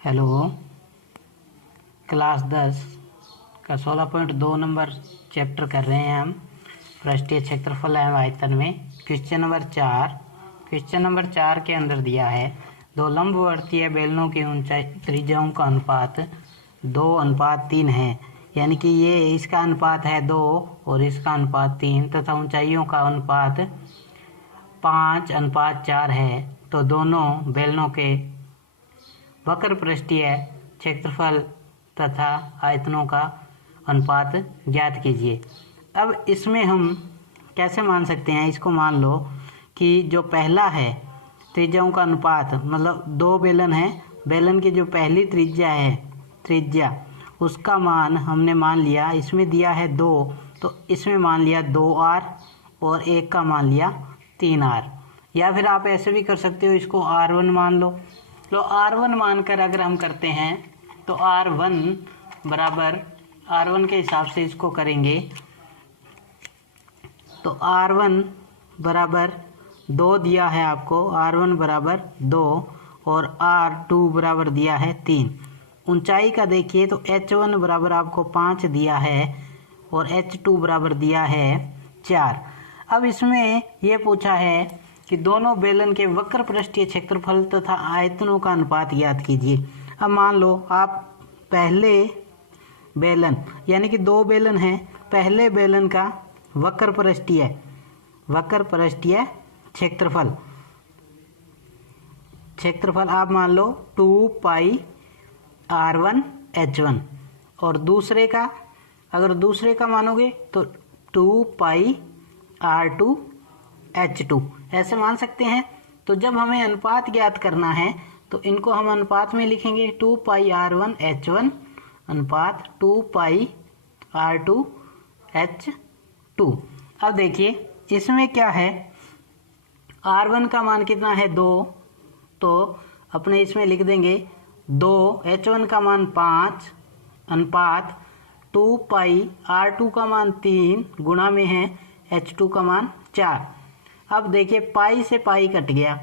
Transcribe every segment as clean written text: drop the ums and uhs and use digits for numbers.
Hello, class 10 का 16.2 number chapter कर रहे हैं हम पृष्ठीय क्षेत्रफल एवं आयतन में। क्वेश्चन नंबर 4 के अंदर दिया है दो लंबवर्तीय बेलनों की ऊंचाई त्रिज्याओं का अनुपात 2:3 है, यानी कि ये इसका अनुपात है 2 और इसका अनुपात 3 तथा ऊंचाइयों का अनुपात 5:4 है। तो दोनों बेलनों के वक्र पृष्ठीय क्षेत्रफल तथा आयतनों का अनुपात ज्ञात कीजिए। अब इसमें हम कैसे मान सकते हैं, इसको मान लो कि जो पहला है त्रिज्याओं का अनुपात, मतलब दो बेलन है, बेलन की जो पहली त्रिज्या उसका मान हमने मान लिया, इसमें दिया है 2 तो इसमें मान लिया 2r और एक का मान लिया 3r। या फिर आप ऐसे भी कर सकते हो, इसको r1 मान लो। तो r1 मानकर अगर हम करते हैं तो r1 के हिसाब से इसको करेंगे तो r1 बराबर 2 दिया है आपको, r1 बराबर 2 और r2 बराबर दिया है 3। ऊंचाई का देखिए तो h1 बराबर आपको 5 दिया है और h2 बराबर दिया है 4। अब इसमें यह पूछा है कि दोनों बेलन के वक्र पृष्ठीय क्षेत्रफल तथा आयतनों का अनुपात ज्ञात कीजिए। अब मान लो आप पहले बेलन, यानी कि दो बेलन हैं, पहले बेलन का वक्र पृष्ठीय क्षेत्रफल आप मान लो 2πr1h1 और दूसरे का, अगर दूसरे का मानोगे तो 2πr2h2 ऐसे मान सकते हैं। तो जब हमें अनुपात ज्ञात करना है तो इनको हम अनुपात में लिखेंगे 2πr1h1 अनुपात 2πr2h2। अब देखिए इसमें क्या है, r1 का मान कितना है 2, तो अपने इसमें लिख देंगे 2, h1 का मान 5 अनुपात 2πr2 का मान 3 गुणा में है h2 का मान 4। अब देखिए पाई से पाई कट गया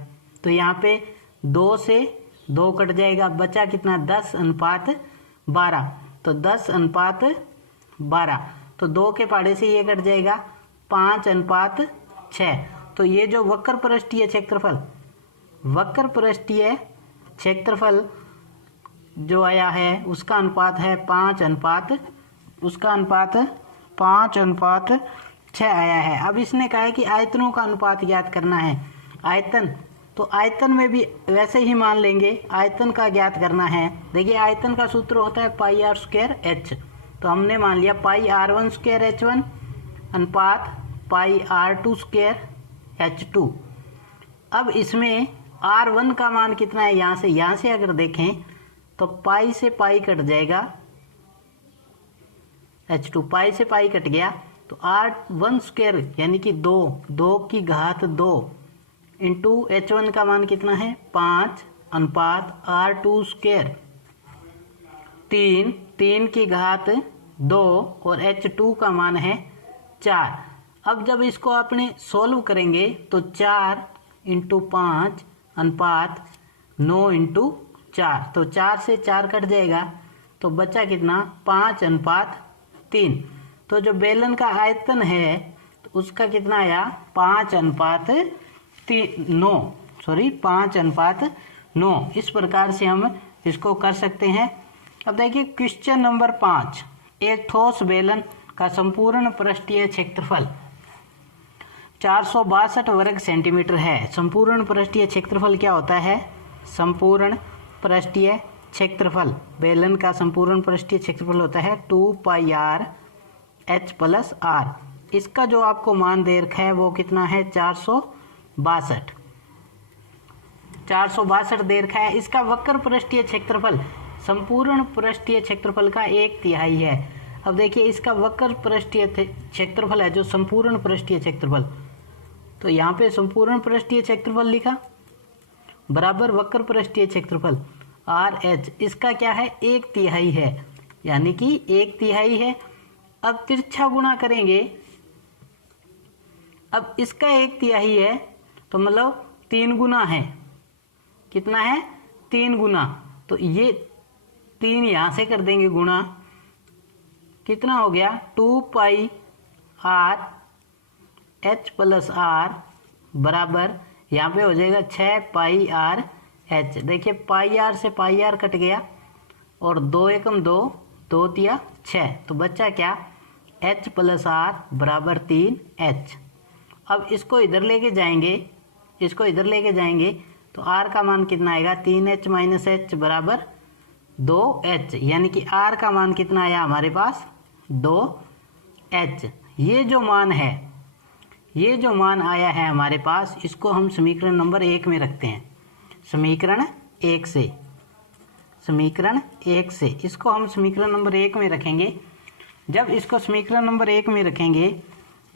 तो यहाँ पे 2 से 2 कट जाएगा, बचा कितना 10:12। तो 10:12 तो 2 के पाड़े से ये कट जाएगा 5:6। तो ये जो वक्र पृष्ठीय क्षेत्रफल जो आया है उसका अनुपात है 5:6 आया है। अब इसने कहा है कि आयतनों का अनुपात ज्ञात करना है। आयतन, तो आयतन में भी वैसे ही मान लेंगे, आयतन का ज्ञात करना है। देखिए आयतन का सूत्र होता है πr²h, तो हमने मान लिया πr1²h1 अनुपात πr2²h2। अब इसमें r1 का मान कितना है, यहाँ से अगर देखें तो पाई से पाई कट जाएगा, h2 पाई से पाई कट गया तो r1² यानी कि 2 की घात 2 इंटू h1 का मान कितना है 5 अनुपात r2², 3 की घात 2 और h2 का मान है 4। अब जब इसको अपने सोल्व करेंगे तो 4 इंटू 5 अनुपात 9 इंटू 4, तो 4 से 4 कट जाएगा तो बचा कितना 5:3। तो जो बेलन का आयतन है तो उसका कितना आया 5:9। इस प्रकार से हम इसको कर सकते हैं। अब देखिए क्वेश्चन नंबर 5, एक ठोस बेलन का संपूर्ण पृष्ठीय क्षेत्रफल 462 वर्ग सेंटीमीटर है। संपूर्ण पृष्ठीय क्षेत्रफल क्या होता है, संपूर्ण पृष्ठीय क्षेत्रफल, बेलन का संपूर्ण पृष्ठीय क्षेत्रफल होता है 2πr(h+r). इसका जो आपको मान दे रखा है वो कितना है 462 दे रखा है। इसका वक्र पृष्ठीय क्षेत्रफल संपूर्ण पृष्ठीय क्षेत्रफल का 1/3 है। अब देखिए इसका वक्र पृष्ठीय क्षेत्रफल है जो संपूर्ण पृष्ठीय क्षेत्रफल, तो यहाँ पे संपूर्ण पृष्ठीय क्षेत्रफल लिखा बराबर वक्र पृष्ठीय क्षेत्रफल RH, इसका क्या है 1/3 है, यानी कि 1/3 है। अब तिरछा गुणा करेंगे, अब इसका 1/3 है तो मतलब 3 गुना है, कितना है 3 गुना, तो ये 3 यहाँ से कर देंगे गुणा, कितना हो गया 2 पाई आर एच प्लस आर बराबर यहाँ पे हो जाएगा 6 पाई आर एच। देखिए पाई आर से पाई आर कट गया और 2 एकम 2, 2 तिया 6, तो बच्चा क्या एच प्लस आर बराबर 3 एच। अब इसको इधर लेके जाएंगे, इसको इधर लेके जाएंगे तो आर का मान कितना आएगा 3h माइनस एच बराबर 2h, यानी कि आर का मान कितना आया हमारे पास 2h। ये जो मान है, ये जो मान आया है हमारे पास, इसको हम समीकरण नंबर 1 में रखते हैं। समीकरण 1 से, समीकरण 1 से इसको हम समीकरण नंबर 1 में रखेंगे। जब इसको समीकरण नंबर 1 में रखेंगे,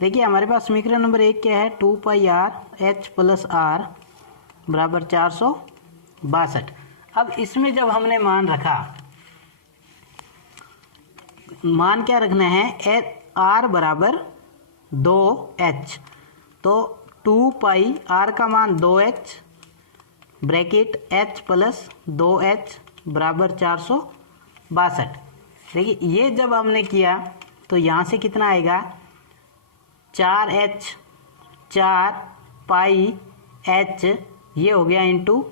देखिए हमारे पास समीकरण नंबर 1 क्या है 2 पाई आर एच प्लस आर बराबर 462। अब इसमें जब हमने मान रखा, मान क्या रखना है आर बराबर 2h, तो 2 पाई आर का मान 2h bracket h plus 2h बराबर 462। देखिए ये जब हमने किया तो यहाँ से कितना आएगा 4h 4 पाई h, ये हो गया इंटू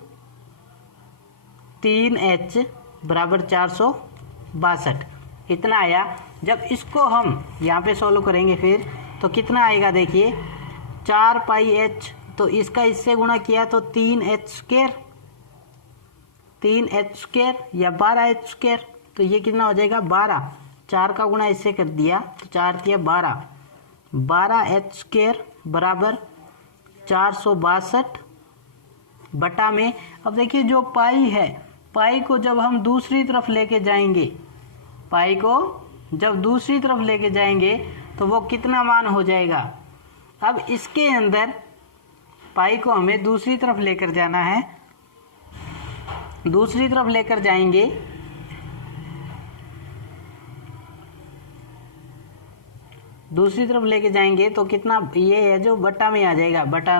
3h बराबर 462, इतना आया। जब इसको हम यहाँ पे सॉल्व करेंगे फिर तो कितना आएगा, देखिए 4 पाई h, तो इसका इससे गुणा किया तो 3h स्क्वायर, 3h स्क्वायर या 12h स्क्वायर, तो ये कितना हो जाएगा 12। 4 का गुणा इससे कर दिया तो 4 तिया 12, 12h स्क्वायर बराबर 462 बटा में। अब देखिए जो पाई है, पाई को जब हम दूसरी तरफ लेके जाएंगे, पाई को जब दूसरी तरफ लेके जाएंगे तो वो कितना मान हो जाएगा। अब इसके अंदर पाई को हमें दूसरी तरफ लेकर जाना है, दूसरी तरफ लेकर जाएंगे दूसरी तरफ लेके जाएंगे तो कितना, ये है जो बटा में आ जाएगा, बटा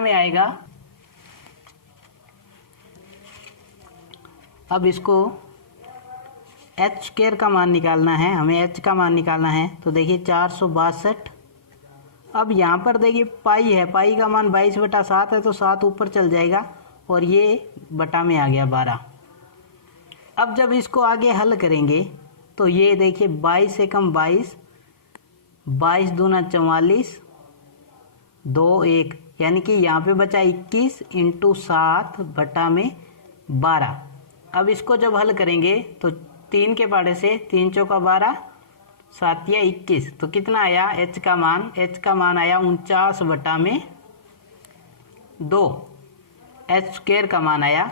में आएगा। अब इसको h स्क्वायर का मान निकालना है, हमें h का मान निकालना है, तो देखिए 462। अब यहाँ पर देखिए पाई है, पाई का मान 22/7 है, तो 7 ऊपर चल जाएगा और ये बटा में आ गया 12। अब जब इसको आगे हल करेंगे तो ये देखिए 22 से कम 22, 22 दूना 44, 2 1, यानी कि यहाँ पे बचा 21 इंटू 7 बटा में 12। अब इसको जब हल करेंगे तो 3 के पाड़े से 3 चौका 12, 7 या 21, तो कितना आया h का मान, h का मान आया 49 बटा में 2, h स्क्वायर का मान आया।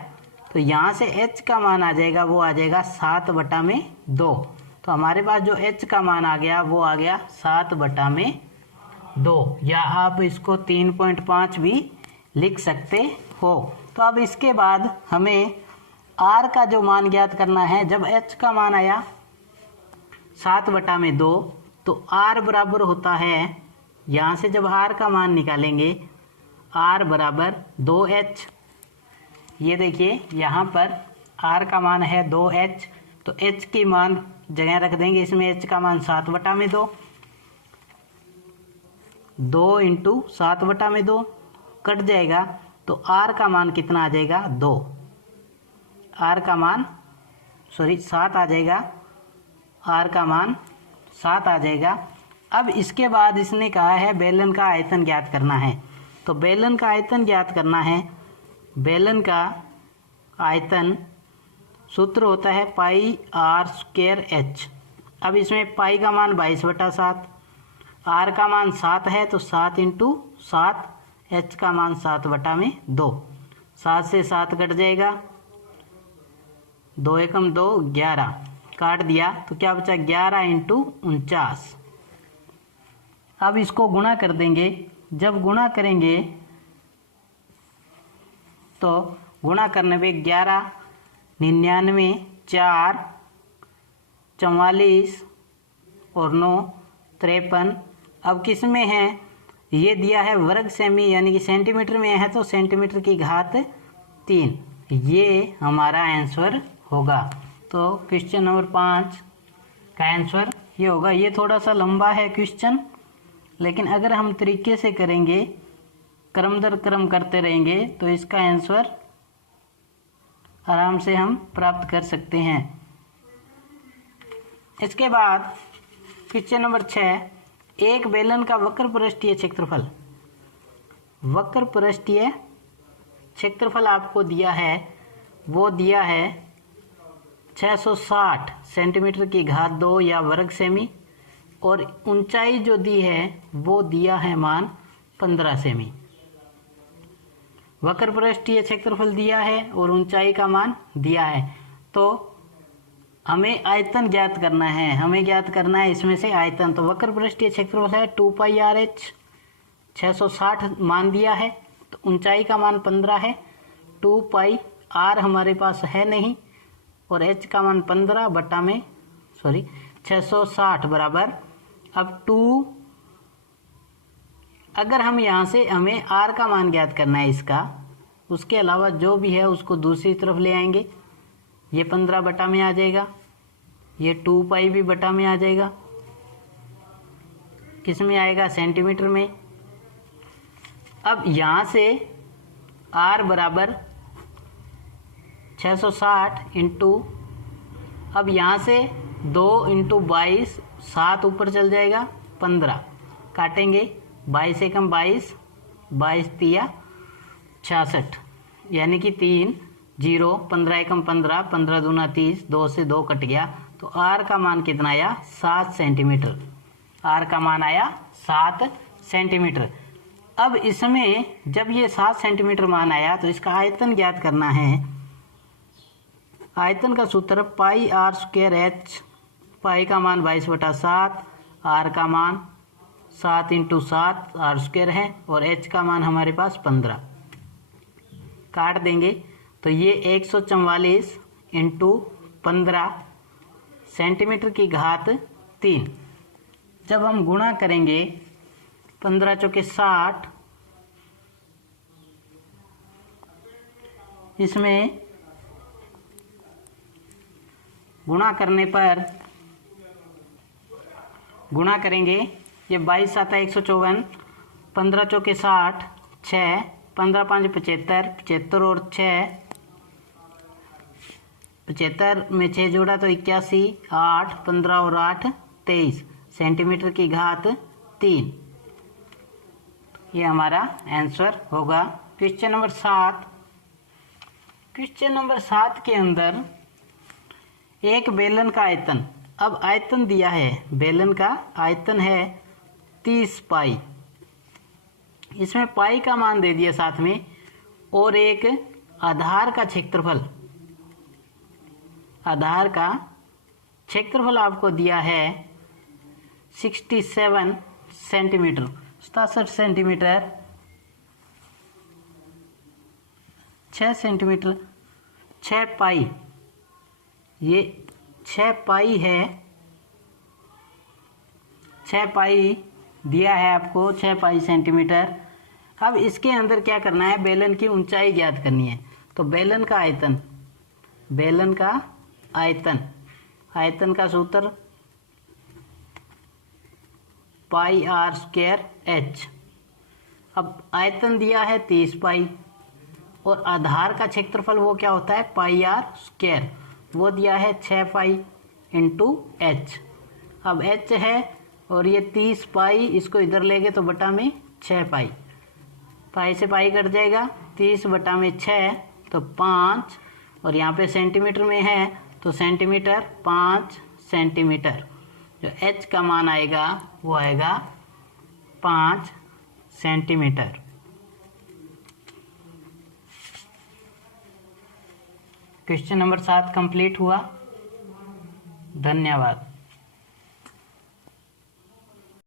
तो यहाँ से h का मान आ जाएगा, वो आ जाएगा 7 बटा में 2। तो हमारे पास जो h का मान आ गया वो आ गया 7 बटा में 2, या आप इसको 3.5 भी लिख सकते हो। तो अब इसके बाद हमें r का जो मान ज्ञात करना है। जब h का मान आया 7 बटा में 2, तो r बराबर होता है, यहाँ से जब r का मान निकालेंगे r बराबर 2h। ये देखिए यहाँ पर r का मान है 2h, तो h की मान जगह रख देंगे, इसमें h का मान 7 बटा में 2, 2 इंटू 7 बटा में 2 कट जाएगा, तो r का मान कितना आ जाएगा 2, r का मान 7 आ जाएगा, r का मान 7 आ जाएगा। अब इसके बाद इसने कहा है बेलन का आयतन ज्ञात करना है, तो बेलन का आयतन ज्ञात करना है। बेलन का आयतन सूत्र होता है पाई आर स्क्वायर एच। अब इसमें पाई का मान 22/7, आर का मान 7 है, तो 7 इंटू 7, एच का मान 7 बटा में 2, 7 से 7 कट जाएगा, 2 एकम 2, 11 काट दिया, तो क्या बचा 11 इंटू 49। अब इसको गुणा कर देंगे। जब गुणा करेंगे तो गुणा करने पे 11, 99, 4, 44 और 9, 53। अब किस में है, ये दिया है वर्ग सेमी, यानी कि सेंटीमीटर में है, तो सेंटीमीटर की घात 3। ये हमारा आंसर होगा। तो क्वेश्चन नंबर 5 का आंसर ये होगा। ये थोड़ा सा लंबा है क्वेश्चन, लेकिन अगर हम तरीके से करेंगे, क्रम दर क्रम करते रहेंगे, तो इसका आंसर आराम से हम प्राप्त कर सकते हैं। इसके बाद क्वेश्चन नंबर 6, एक बेलन का वक्र पृष्ठीय क्षेत्रफल। वक्र पृष्ठीय क्षेत्रफल आपको दिया है, वो दिया है 660 सेंटीमीटर की घात 2 या वर्ग सेमी, और ऊंचाई जो दी है वो दिया है मान 15 सेमी। वक्र पृष्ठीय क्षेत्रफल दिया है और ऊंचाई का मान दिया है, तो हमें आयतन ज्ञात करना है। हमें ज्ञात करना है इसमें से आयतन। तो वक्र पृष्ठीय क्षेत्रफल है 2 पाई आर एच, 660 मान दिया है, तो ऊंचाई का मान 15 है। 2 पाई आर हमारे पास है नहीं, और एच का मान 15 बटा में 660 बराबर। अब 2, अगर हम यहाँ से हमें आर का मान ज्ञात करना है इसका, उसके अलावा जो भी है उसको दूसरी तरफ ले आएंगे। ये 15 बटा में आ जाएगा, ये 2 पाई भी बटा में आ जाएगा। किस में आएगा? सेंटीमीटर में। अब यहाँ से आर बराबर 660 इंटू, अब यहाँ से 2 इंटू 22, 7 ऊपर चल जाएगा, 15 काटेंगे, 22 एकम 22, 22 तिया 66, यानी कि 3 0, 15 एकम 15, 15 दूना 30, 2 से 2 कट गया, तो आर का मान कितना आया? 7 सेंटीमीटर। आर का मान आया 7 सेंटीमीटर। अब इसमें जब ये 7 सेंटीमीटर मान आया, तो इसका आयतन ज्ञात करना है। आयतन का सूत्र पाई आर स्क्वायर एच। पाई का मान 22/7, आर का मान 7 इंटू 7 आर स्क्वायर है, और एच का मान हमारे पास 15। काट देंगे तो ये 144 इंटू 15 सेंटीमीटर की घात 3। जब हम गुणा करेंगे 15 चौके 60, इसमें गुणा करने पर गुणा करेंगे, ये 22 आता 154, 15 चौके 60, 6, 15 5 75, 75 और 6, 75 में 6 जोड़ा तो 81, 8, 15 और 8 23 सेंटीमीटर की घात 3। ये हमारा आंसर होगा। Question number 7। क्वेश्चन नंबर 7 के अंदर एक बेलन का आयतन, अब आयतन दिया है, बेलन का आयतन है 30 पाई। इसमें पाई का मान दे दिया साथ में, और एक आधार का क्षेत्रफल, आधार का क्षेत्रफल आपको दिया है 67 सेंटीमीटर, 67 सेंटीमीटर, 6 सेंटीमीटर, 6 पाई, ये 6 पाई है, 6 पाई दिया है आपको, 6 पाई सेंटीमीटर। अब इसके अंदर क्या करना है? बेलन की ऊंचाई ज्ञात करनी है। तो बेलन का आयतन, बेलन का आयतन, आयतन का सूत्र पाई आर स्क्वायर एच। अब आयतन दिया है 30 पाई, और आधार का क्षेत्रफल वो क्या होता है? पाई आर स्क्वायर, वो दिया है 6 पाई इंटू एच। अब एच है और ये 30 पाई, इसको इधर ले गए तो बटा में 6 पाई, पाई से पाई कट जाएगा, 30 बटा में 6 तो 5, और यहाँ पे सेंटीमीटर में है तो सेंटीमीटर 5 सेंटीमीटर। जो एच का मान आएगा वो आएगा 5 सेंटीमीटर। क्वेश्चन नंबर 7 कंप्लीट हुआ। धन्यवाद।